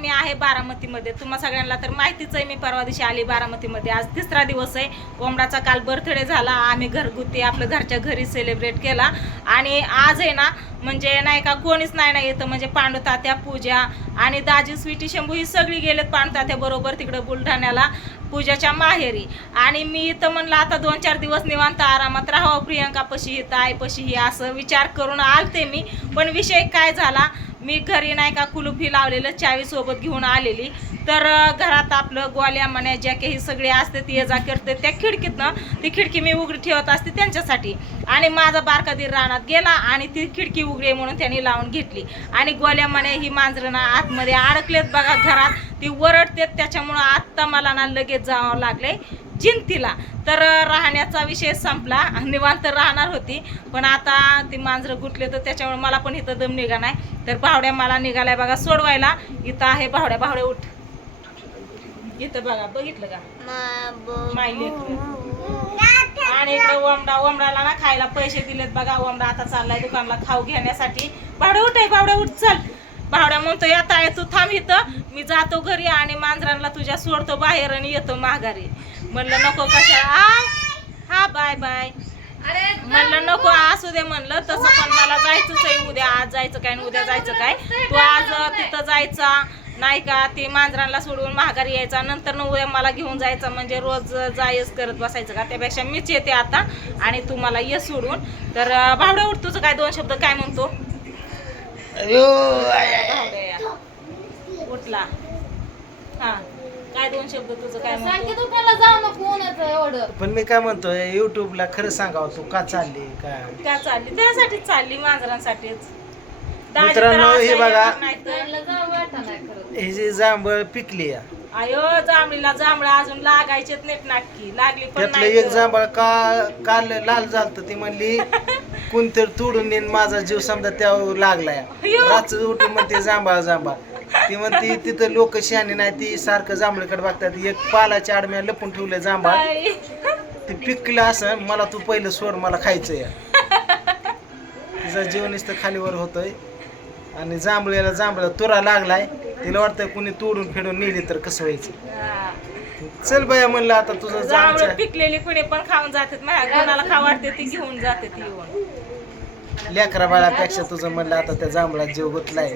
मी आहे बारामतीमध्ये. तुम्हा सगळ्यांना तर माहितीच आहे मी परवा दिवशी आली बारामतीमध्ये. आज तिसरा दिवस आहे. ओमडाचा काल बर्थडे झाला. आम्ही घरगुती आपलं घरच्या घरी सेलिब्रेट केला. आणि आज आहे ना म्हणजे नाही का कोणीच नाही ना येतं. म्हणजे पांडू तात्या पूजा आणि दाजी स्वीटी शंभू ही सगळी गेलेत पांडतात्या बरोबर तिकडं बुलढाण्याला. पूजाच्या माहेरी. आणि मी इथं म्हणलं आता दोन चार दिवस निवांत आरामात राहावं प्रियंका पशी ही ताई पशी ही असं विचार करून आलते मी. पण विषय काय झाला मी घरी नाही का कुलूपी लावलेलं चावीसोबत घेऊन आलेली. तर घरात आपलं गोल्या मण्या ज्या काही सगळे असते ती ये जा करते. त्या खिडकीतनं ती खिडकी मी उघडी ठेवत असते त्यांच्यासाठी. आणि माझा बारका दीर रानात गेला आणि ती खिडकी उघडी आहे म्हणून त्यांनी लावून घेतली. आणि गोल्या मण्या ही मांजरं ना आतमध्ये अडकलेत बघा घरात. ती वरडतेत त्याच्यामुळं आत्ता मला ना लगेच जावं लागले जिंतीला. तर राहण्याचा विषय संपला. निवांत राहणार होती. पण आता ती मांजरं गुटले तर त्याच्यामुळे मला पण इथं दम निघा नाही तर भावड्या मला निघालाय बघा सोडवायला. इथं आहे भावड्या. भावड्या उठ. इथं बघा बघितलं का? लेकरं. आणि इकडे ओमडा ओमडाला ना खायला पैसे दिलेत बघा. ओमडा आता चाललाय दुकानला खाऊ घेण्यासाठी. भावड्या उठ आहे भावड्या उठ चल. भावड्या म्हणतो येता तू थांब इथं. मी जातो घरी आणि मांजरांना तुझ्या सोडतो बाहेर आणि येतो माघारी. म्हणलं नको कशा? आ? हा बाय बाय. म्हणलं नको असू दे म्हणलं. तसं पण मला जायचंच आहे उद्या. आज जायचं काय उद्या जायचं काय? तू आज तिथं जायचा. नाही का ते मांजरांना सोडून माघारी यायचा नंतर न उद्या मला घेऊन जायचं म्हणजे रोज जायच करत बसायचं का? त्यापेक्षा मीच येते आता आणि तू मला ये सोडून. तर भावड्या उठ तुझं काय दोन शब्द काय म्हणतो. उठला. हा. काय दोन शब्द तुझं काय म्हणतो? दुकानला जाऊ नको उन्हाचं एवढं. पण मी काय म्हणतोय युट्यूबला खरं सांगावं तू का चालली काय? काय चालली? त्यासाठीच चालली मांजरांसाठीच. मित्रांनो, हे बघा. ही जी जांभळ पिकली या अयो जांभळीला जांभळ अजून लागायचेत नीट नाटकी लागली पण त्यातलं नाही एक तर. जांभळ का काल लाल झालत ती म्हणली कोणतरी तोडून नेन माझा जीव समजा त्यावर लागलाय. अयो. रात्र उठून म्हणते जांभळ जांभळ. ती म्हणते तिथं लोक शहाणी नाही ती सारखं जांभळीकडे बघतात. एक पालाच्या आडम्या लपून ठेवले जांभळ. बाई. ते पिकलं असं मला तू पहिलं सोड मला खायचं या तिचा जीव नुसतं खालीवर होतोय. आणि जांभळीला जांभळा तुरा लागलाय. तिला वाटतंय कुणी तोडून फेडून नेली तर कसं व्हायचं. चल बाया म्हणलं आता तुझं जांभळं पिकलेली कुणी पण खाऊन जातात. माझ्या कोणाला खा वाटते ती घेऊन जाते ती येऊन. लेकरा बाळापेक्षा तुझं म्हणलं आता त्या जांभळात जीव गुतलाय.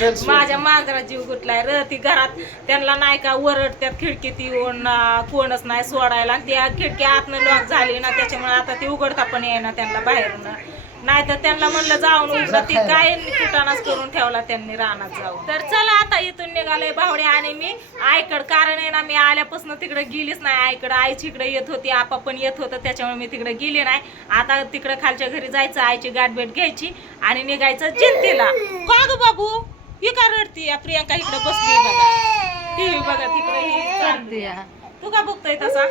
चल सोड. माझ्या मांजरा जीव गुतलाय र ती घरात त्यांना नाही का वरडत्यात खिडकीत येऊन अं, कोणच नाही सोडायला. आणि त्या खिडकी आतनं लॉक झाली ना त्याच्यामुळे आता ती उघडता पण येईना त्यांना बाहेरून. नाही तर त्यांना म्हणलं जाऊन उघडं ती काय कुटाणाच करून ठेवला त्यांनी रानात जाऊन. तर चला आता इथून निघालोय भावडे आणि मी. आईकड कारण आहे ना मी आल्यापासून तिकडे गेलीच नाही. आईकडे आईची इकडे येत होती आपा पण येत होतं त्याच्यामुळे मी तिकडे गेली नाही. आता तिकडे खालच्या घरी जायचं आईची गाठ भेट घ्यायची आणि निघायचं जिंतीला का ग बाबू ही का रडती? या प्रियंका इकडे बसली बघा. टीव्ही बघा तिकडे ही. तू का बघतोय तसा?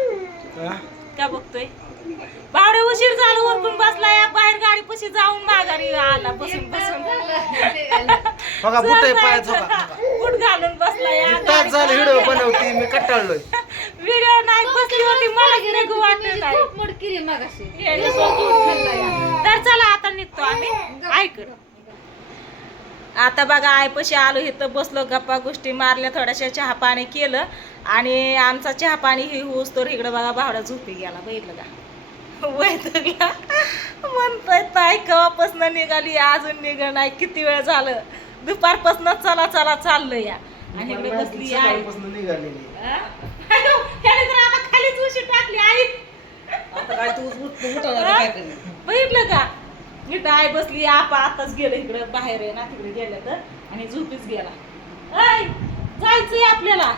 हा? का बघतोय? भाडे उशीर झालं. वरकून बसलाय बाहेर गाडी पशी जाऊन माघारी आला बसून बसून. बघा बुट पायात हो का बूट घालून बसलाय तास झालं व्हिडिओ बनवती मी कटाळलोय. व्हिडिओ नाही बसली होती मला निघू वाटत नाही खूप मगाशी. खाल्लाय. तर चला आता निघतो आम्ही. ऐकड आता बघा आयपशी आलो इथं बसलो गप्पा गोष्टी मारल्या थोड्याशा चहा पाणी केलं. आणि आमचा चहा पाणी ही होऊस तर इकडं बघा भावडा झोपी गेला बघितलं का? वैतगला म्हणतोय ताई कवापासनं निघाली? अजून निघ नाही. किती वेळ झालं? दुपारपासून चला चला चाललं या. आणि इकडे बसली आई. हा? आता खालीच उशी टाकली आई. बघितलं का? इथं आई बसली आपा आताच गेलं इकडं बाहेर आहे ना तिकडे गेलं तर. आणि झोपीच गेला. ऐ जायचंय आपल्याला.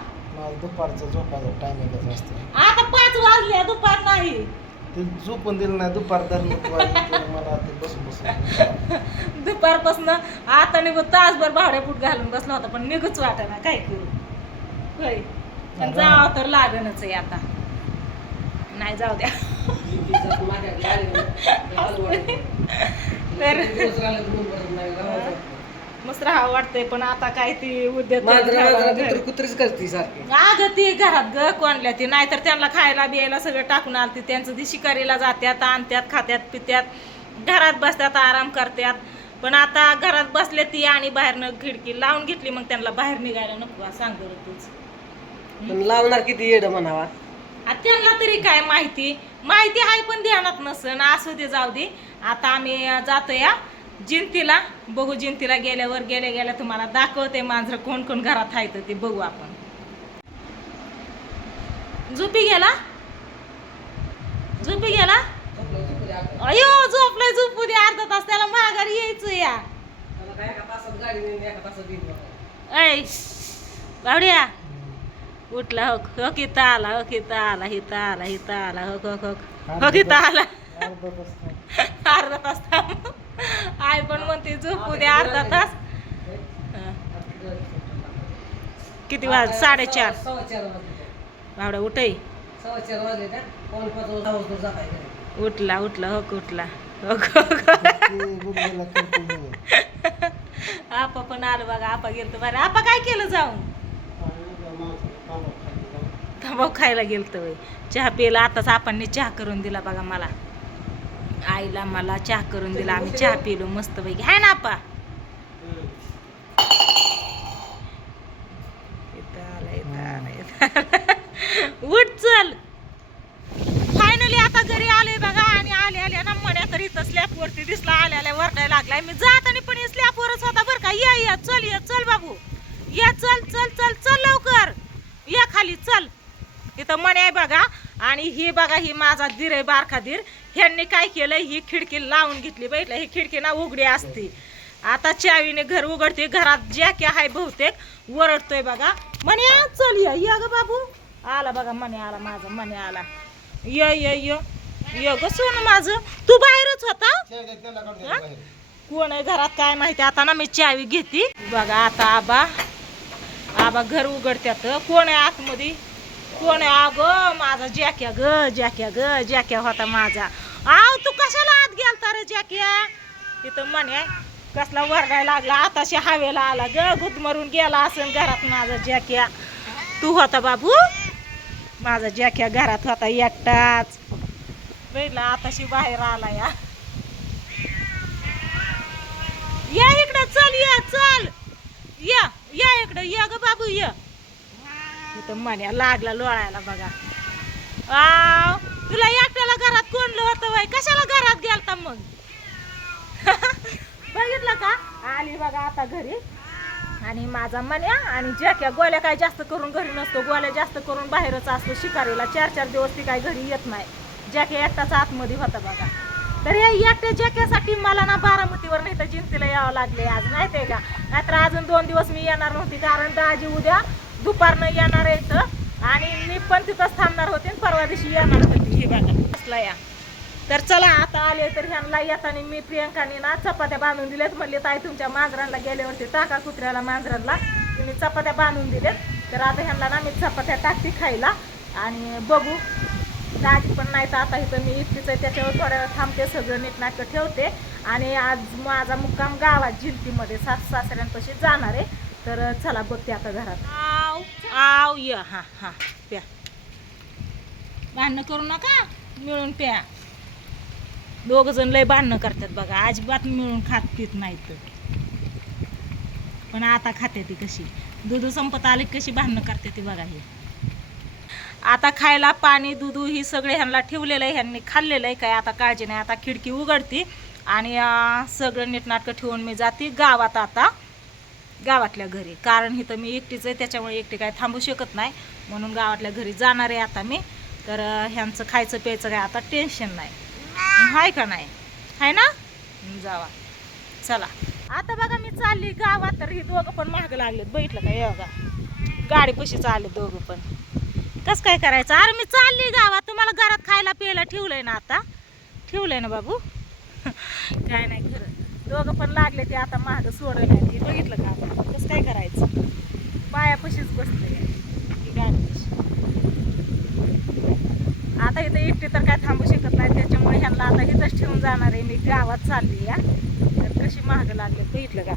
दुपारचं झोपायचं असतं. आता पाच वाजले दुपार नाही. ते झोपून दिलं नाही दुपार धरणं मला ते बसून बसून. दुपारपासून आता निघू तासभर भावड्या फूट घालून बसला होता पण निघूच वाटेना काय करू? होय. पण जावं तर लागणच आहे आता. नाही जाऊ द्या. तर मस्त राहावं वाटतंय पण आता काय ती उद्योग कुत्रीच करते सारखी. अगं ती घरात ग कोणल्या ती. नाहीतर त्यांना खायला बियायला सगळं टाकून आलती त्यांचं ती शिकारीला जात्यात आणत्यात खात्यात पित्यात. घरात बसत्यात आराम करत्यात. पण आता घरात बसले ती आणि बाहेरनं खिडकी लावून घेतली मग त्यांना बाहेर निघायला नको सांग बरं तूच. पण लावणार किती येड म्हणावा. आता त्यांना तरी काय माहिती? माहिती आहे पण ध्यानात नसन. असू दे जाऊ दे. आता आम्ही जातो या जिंतीला बघू जिंतीला गेल्यावर गेल्या गेल्या तुम्हाला दाखवते मांजरं कोण कोण घरात आहे ते बघू आपण. झोपी गेला? झोपी गेला? अयो झोपलाय झोपू दे अर्धा तास त्याला माघारी यायचं या. बावड्या उठला हो हो किता आला हो किता आला हिता आला हिता आला हो हो हो हो किता आला. अर्धा तास थांब. आय पण म्हणते झोपू दे अर्धा तास. किती वाज? साडेचार. बावड्या उठई आहे उठला उठला हो उठला? हो हो. आपा पण आलं बघा आपा गेलतो बरं. आपा काय केलं जाऊन? तंबाखू खायला गेलतो चहा पिला आताच आपण चहा करून दिला बघा मला. आईला मला चहा करून दिला. आम्ही चहा पिलो मस्त पैकी हाय ना आपा उठ चल. फायनली आता घरी आले बघा आणि आले आले. ना मड्या तर इथं स्लॅप वरती दिसला आल्या आल्या वरडायला लागलाय. मी जाताना पण स्लॅप वरच होता बरं का. या या. चल या चल बाबू. या चल चल चल चल लवकर. या खाली चल. इथं म्हणे आहे बघा आणि ही बघा ही माझा धीर आहे बारखा धीर. ह्यांनी काय केलं ही खिडकी लावून घेतली बैठला ही खिडकी ना उघडी असते. आता चावीने घर उघडते. घरात ज्या आहे बहुतेक वरडतोय बघा. म्हणे चल या ग बाबू. आला बघा मने आला माझा मने आला. य य य य ग सोन माझं. तू बाहेरच होता? कोण आहे घरात? काय माहिती? आता ना मी चावी घेते. बघा आता आबा आबा घर उघडत्यात. कोण आहे आतमध्ये? कोण आहे? अगं माझा जॅक्या ग जॅक्या ग जॅक्या होता माझा. आव तू कशाला आत गेलता रे जॅक्या? तिथं म्हणे कसला वरडायला लागला आताशी हवेला आला ग गुदमरून गेला असेल घरात माझा जॅक्या. तू होता बाबू? माझा जॅक्या घरात होता एकटाच. बैला आताशी बाहेर आला या या इकडं चल या चल. या या इकडं या ग बाबू या. इथं म्हण्या लागला लोळायला बघा. वाव तुला एकट्याला घरात कोणलं होतं वय कशाला घरात गेलता मग? बघितलं का? आली बघा आता घरी. आणि माझा मन्या आणि जॅक्या गोल्या काय जास्त करून घरी नसतो गोल्या जास्त करून बाहेरच असतो शिकारीला चार चार दिवस ती काय घरी येत नाही. जॅक्या एकटाच आतमध्ये होता बघा. तर या एकट्या जॅक्यासाठी मला ना बारामतीवर नाही तर जिंतीला यावं लागले आज माहितीये का? नाहीतर अजून दोन दिवस मी येणार नव्हती कारण दाजी उद्या दुपारनं येणार यायचं आणि मी पण तिथंच थांबणार होते आणि परवा दिवशी येणार होती ही बघा. असला या. तर चला आता आले तर ह्यांना येताना मी प्रियंकाने ना चपात्या बांधून दिल्यात म्हणले ताई तुमच्या मांजरांना गेल्यावरती टाका कुत्र्याला मांजरांना. तुम्ही चपात्या बांधून दिल्यात. तर आता ह्यांना ना मी चपात्या टाकते खायला. आणि बघू. दाजी पण नाही तर आता इथं मी इतकीच आहे त्याच्यावर थोड्या वेळ थांबते सगळं नीटनाटकं ठेवते. आणि आज माझा मुक्काम गावात जिंतीमध्ये सास सासऱ्यांपाशी जाणार आहे. तर चला बघते आता घरात. आव आव य. हां हां प्या. भांडणं करू नका मिळून प्या. दोघ जण लय भांडणं करतात बघा. अजिबात मिळून खात पित नाहीत. पण आता खाते ती कशी. दूध संपत आली कशी भांडणं करते ती बघा हे. आता खायला पाणी दूध ही सगळे ह्यांना ठेवलेलं आहे. ह्यांनी खाल्लेलं आहे. काय आता काळजी नाही. आता खिडकी उघडती आणि सगळं नीटनाटकं ठेवून मी जाते. गावात आता गावातल्या घरी. कारण इथं मी एकटीच आहे त्याच्यामुळे एकटी काय थांबू शकत नाही. म्हणून गावातल्या घरी जाणार आहे आता मी. तर ह्यांचं खायचं प्यायचं काय आता टेन्शन नाही. हाय का नाही? हाय ना? जावा. चला. आता बघा मी चालली गावात तर ही दोघं पण महाग लागलेत. बघितलं का? बघा. गाडी पशी चालले दोघं पण. कसं काय करायचं? अरे मी चालली गावात. तुम्हाला घरात खायला प्यायला ठेवलंय ना आता? ठेवलंय ना बाबू? काय नाही खरं. दोघं पण लागले ते आता महाग सोडलं ते बघितलं का आता. कसं काय करायचं? पायापशीच बसले. ही गाडीपाशी आता इथं एकटी तर काय थांबू शकत नाही त्याच्यामुळे ह्यांना आता इथंच ठेवून जाणार आहे. मी गावात चालली या तर कशी महाग लागले बघितलं का?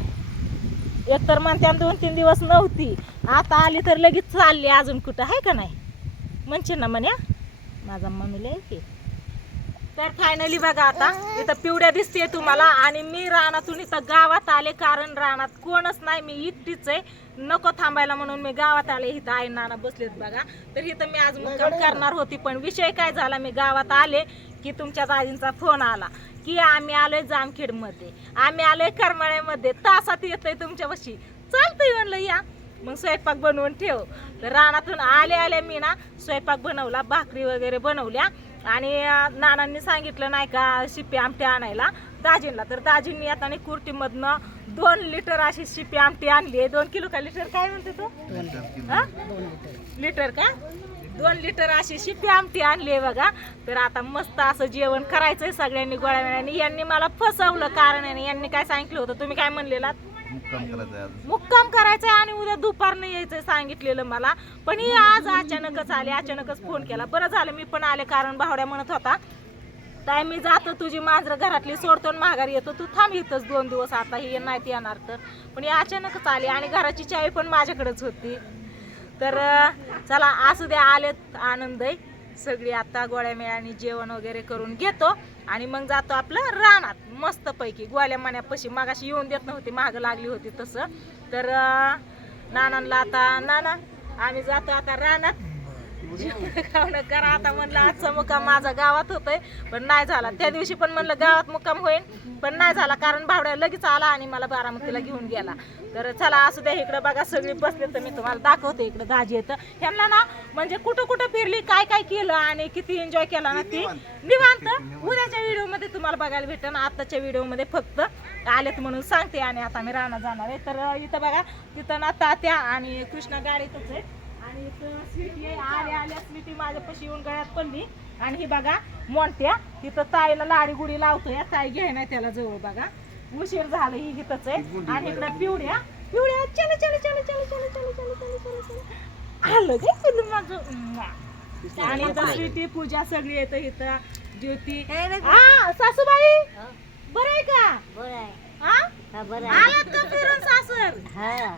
एक तर म्हणते दोन तीन दिवस नव्हती. आता आली तर लगेच चालली अजून कुठं आहे का नाही? म्हणशील ना म्हण्या माझा मम्मीला आहे की तर फायनली बघा आता इथं पिवड्या दिसते तुम्हाला आणि मी रानातून इथं गावात आले कारण रानात कोणच नाही मी एकटीच आहे. नको थांबायला म्हणून मी गावात आले इथं आई नाना बसलेत बघा. तर इथं मी आज मुक्काम करणार होती पण विषय काय झाला मी गावात आले की तुमच्या दाजींचा फोन आला की आम्ही आलोय जामखेडमध्ये. आम्ही आलोय करमाळ्यामध्ये. तासात येतोय तुमच्यापाशी चालतंय म्हणलं या. मग स्वयंपाक बनवून ठेव. तर रानातून आले आले मी ना स्वयंपाक बनवला भाकरी वगैरे बनवल्या. आणि नानांनी सांगितलं नाही का शिपी आमटी आणायला दाजींना. तर दाजींनी आता कुर्टीमधनं दोन लिटर अशी शिपी आमटी आणली आहे. दोन किलो का लिटर? काय म्हणते तो? लिटर. का? दोन लिटर अशी शिपी आमटी आणली आहे बघा. तर आता मस्त असं जेवण करायचंय सगळ्यांनी गोळ्या यांनी मला फसवलं कारण यांनी काय सांगितलं होतं? तुम्ही काय म्हणलेला मुक्काम करायचा आहे आज. मुक्काम आणि उद्या दुपारनं यायचं सांगितलेलं मला. पण ही आज अचानकच आले अचानकच फोन केला. बरं झालं मी पण आले कारण भावड्या म्हणत होता ताई मी जातो तुझी मांजरं घरातली सोडतो आणि माघारी येतो. तू थांब इथंच दोन दिवस आता हे नाहीत येणार तर. पण ही अचानकच आली आणि घराची चावी पण माझ्याकडेच होती. तर चला असू द्या आलेत आनंद आहे. सगळी आता गोळ्या मेळ्याने जेवण वगैरे करून घेतो. आणि मग जातो आपलं रानात मस्त पैकी गोळ्या माण्यापाशी मागाशी येऊन देत नव्हती मागं लागली होती तसं. तर अं, नानांना आता नाना आम्ही जातो आता रानात. जेवण करा. आता म्हणलं आजचा मुक्काम माझा गावात होतोय पण नाही झाला. त्या दिवशी पण म्हणलं गावात मुक्काम होईल पण नाही झाला कारण भावड्या लगेच आला आणि मला बारामतीला घेऊन गेला. तर चला असू द्या इकडं बघा सगळी बसले तर मी तुम्हाला दाखवते इकडं दाजी येतं. ह्यांना ना म्हणजे कुठं कुठं फिरली काय काय केलं आणि किती एन्जॉय केला ना ती निवांत. उद्याच्या व्हिडिओमध्ये तुम्हाला बघायला भेटेल आताच्या व्हिडिओमध्ये फक्त आलेत म्हणून सांगते आणि आता मी राहणार जाणार आहे. तर इथं बघा तिथं ना तात्या आणि कृष्णा गाडीतच आहे. आणि स्वीटी आहे आल्या स्वीटी माझ्यापाशी येऊन गळ्यात पडली आणि ही बघा मोंट्या तिथं ताईला लाडी गुडी लावतोय ताई घे नाही त्याला जवळ बघा उशीर झालं ही इथंच आहे आणि इकडं पिवड्या पिवड्या चल चल चल चल चल चल चल चल चल चल आलं गे माझं म्वा. आणि स्वीटी पूजा सगळी येतं इथं ज्योती हा सासूबाई बरं आहे का हा आलात का फिरून सासर? हा.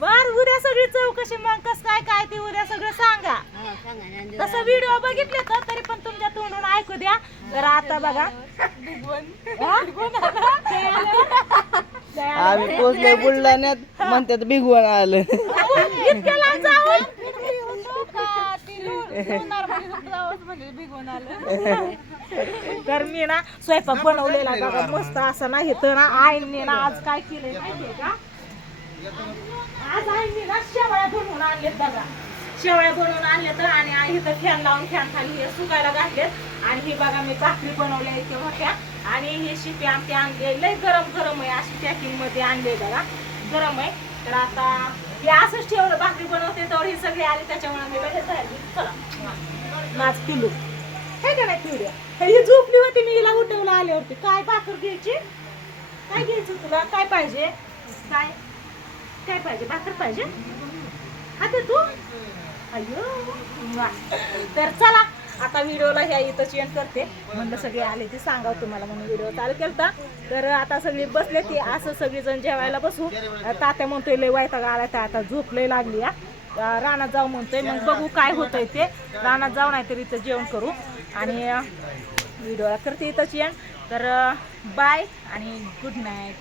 बर उद्या सगळी चौकशी मग कस काय काय ते उद्या सगळं सांगा. तसं व्हिडिओ बघितले तर तरी पण तुमच्या तोंडून ऐकू द्या. तर आता बघा. हा? आम्ही पोचलोय बुलढाण्यात. म्हणतात बिगवण आलं. इतक्या लांब जाऊन? तर मी ना स्वयंपाक बनवलेला बघा मस्त असं ना इथं ना. आईने ना आज काय केलंय माहितीये का? आज आईने ना शेवळ्या बनवून आणलेत बघा. शेवळ्या बनवून आणलेत आणि आई इथं फॅन लावून फॅन खाली हे सुकायला घातलेत. आणि ही बघा मी भाकरी बनवल्या इथे मोठ्या. आणि ही शिपी आमची आणली. लय गरम गरम आहे अशी पॅकिंगमध्ये आणले बघा. गरम आहे. तर आता हे असंच ठेवलं. भाकरी बनवते तर ही सगळी आली. त्याच्यामुळे मी लगेच. चला. माझ पिलू. हे का नाही पिवड्या हे ही झोपली होती मी हिला उठवलं आल्यावरती. काय भाकर घ्यायची? काय घ्यायचं तुला? काय पाहिजे? काय? काय पाहिजे? भाकर पाहिजे? आता तू? अयो वा. तर चला आता व्हिडिओला ह्या इथं चेंज करते. म्हणलं सगळे आले ते सांगावं तुम्हाला म्हणून व्हिडिओ चालू केलता. तर आता सगळी बसले की असं सगळीजण जेवायला बसू. तात्या म्हणतोय लय वायता आलाय आता झोप लय लागली या रानात जाऊ म्हणतोय. मग बघू काय होतंय ते. रानात जाऊ नाही तर इथं जेवण करू. आणि व्हिडिओला करते इथंच येण तर बाय आणि गुड नाईट